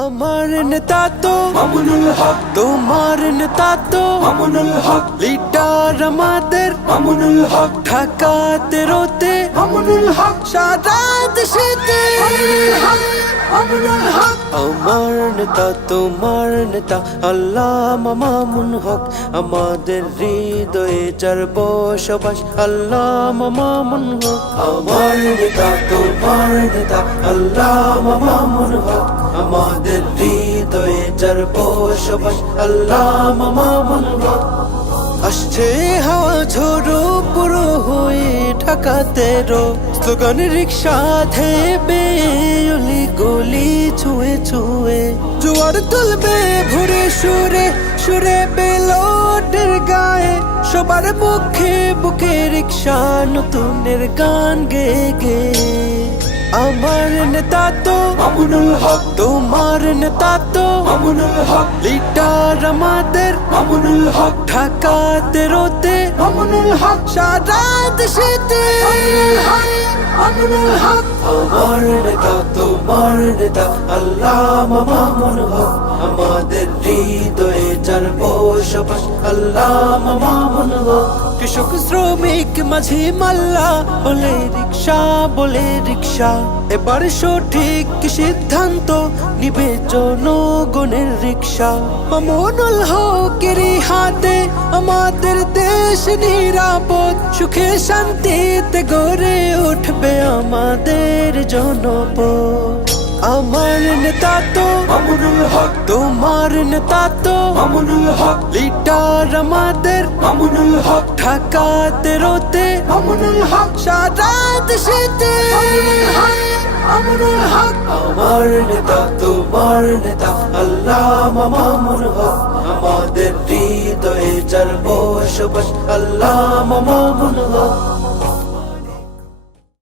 আমার নেতা তো মামুনুল হক, তোমার নেতা তো মামুনুল হক, লিডার আমাদের মামুনুল হক, ঢাকাতে রোতে মামুনুল হক, সারা দেশেতে মামুনুল হক, আমার নেতা তোমার নেতা আল্লামা মামুন হক আমাদের হৃদয়ে যার বসবাস আল্লামা মামুন হক আমার নেতা তোমার নেতা আল্লামা মামুন হক আমাদের হৃদয়ে যার বসবাস আল্লামা মামুন হক আসছে হাওয়া ঝোড়ো পুরো হয়ে ঢাকাতে রো স্লোগান রিক্সা ধেবে অলি গলি ছুঁয়ে ছুঁয়ে জোয়ার তুলবে ভোরে সুরে সুরে বেলোটের গায়ে সবার মুখে বুকে রিক্সা নতুনের গান গে গে আমার নেতা তো মামুনুল হক, তোমার নেতা তো মামুনুল হক, লিডার আমাদের মামুনুল হক, ঢাকাতে রোতে মামুনুল হক, সারা দেশেতে মামুনুল হক, আমার নেতা তোমার নেতা আল্লামা মামুন হক আমাদের হৃদয়ে যার বসবাস আল্লামা মামুন হক কৃষক শ্রমিক মাঝি মাল্লা বলে রিক্সা বলে রিক্সা এবার সঠিক সিদ্ধান্ত নিবে জনগণের রিক্সা মামুনুল হকের হাতে আমাদের দেশ নিরাপদ সুখে শান্তিতে গড়ে উঠবে আমাদের জনপদ আমার নেতা তো মামুনুল হক, তোমার নেতা তো মামুনুল হক, লিডার আমাদের মামুনুল হক, ঢাকাতে রোতে মামুনুল হক, সারা দেশেতে মামুনুল হক, আমার নেতা তোমার নেতা আল্লামা মামুন হক আমাদের হৃদয়ে যার বসবাস আল্লামা মামুন হক